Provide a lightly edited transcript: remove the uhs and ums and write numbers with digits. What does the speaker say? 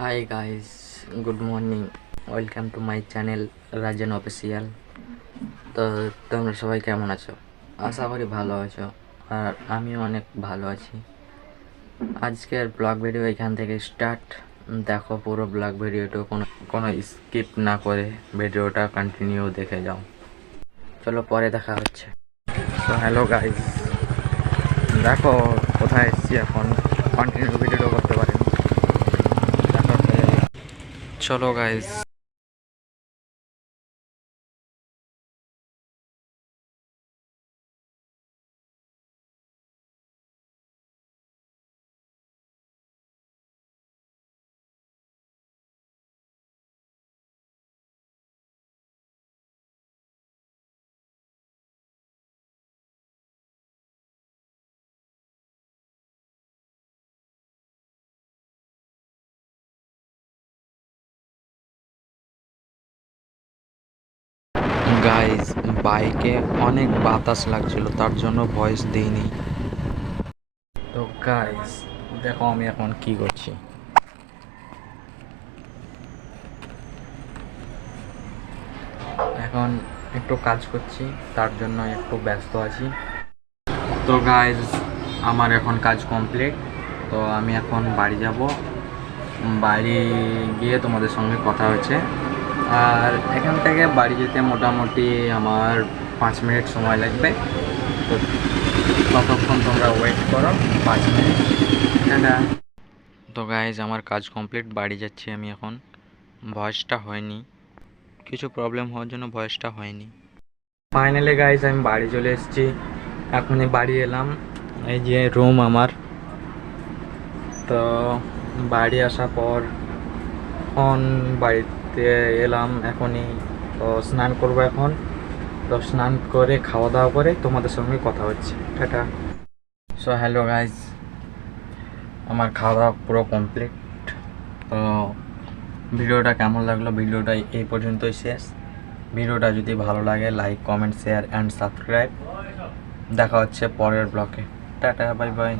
Hi guys, good morning. Welcome to my channel Rajan official. তো তোমরা সবাই কেমন আছো? আশা করি ভালো আছো, আর আমিও অনেক ভালো আছি। আজকের ব্লগ ভিডিও এখান থেকে স্টার্ট। দেখো পুরো ব্লগ ভিডিওটা কোনো কোনো স্কিপ না করে ভিডিওটা কন্টিনিউ দেখে যাও। চলো পরে দেখা হচ্ছে। তো হ্যালো গাইস, দেখো কোথায় এসেছি এখন, কন্টিনিউ ভিডিওটা করতে পারেন। চলো গাইস। গাইজ, বাইকে অনেক বাতাস লাগছিল, তার জন্য ভয়েস দিইনি। তো গাইজ দেখো আমি এখন কি করছি। এখন একটু কাজ করছি, তার জন্য একটু ব্যস্ত আছি। তো গাইজ আমার এখন কাজ কমপ্লিট। তো আমি এখন বাড়ি যাব। বাড়ি গিয়ে তোমাদের সঙ্গে কথা হচ্ছে। আর এখান থেকে বাড়ি যেতে মোটামুটি আমার 5 মিনিট সময় লাগবে। তো ততক্ষণ তোমরা ওয়েট করো 5 মিনিট। টাটা। তো গাইজ আমার কাজ কমপ্লিট, বাড়ি যাচ্ছি আমি এখন। ভয়েসটা হয়নি, কিছু প্রবলেম হওয়ার জন্য ভয়েসটা হয়নি। ফাইনালি গাইজ আমি বাড়ি চলে এসেছি, এখনই বাড়ি এলাম। এই যে রুম আমার। তো বাড়ি আসার পর এখন বাড়িতে এলাম এখনই। তো স্নান করবো এখন। তো স্নান করে খাওয়া দাওয়া করে তোমাদের সঙ্গে কথা হচ্ছে। টাটা। সো হ্যালো গাইজ, আমার খাওয়া দাওয়া পুরো কমপ্লিট। তো ভিডিওটা কেমন লাগলো, ভিডিওটা এই পর্যন্তই শেষ। ভিডিওটা যদি ভালো লাগে like, comment, share and subscribe. দেখা হচ্ছে পরের ব্লগে। Tata, bye bye.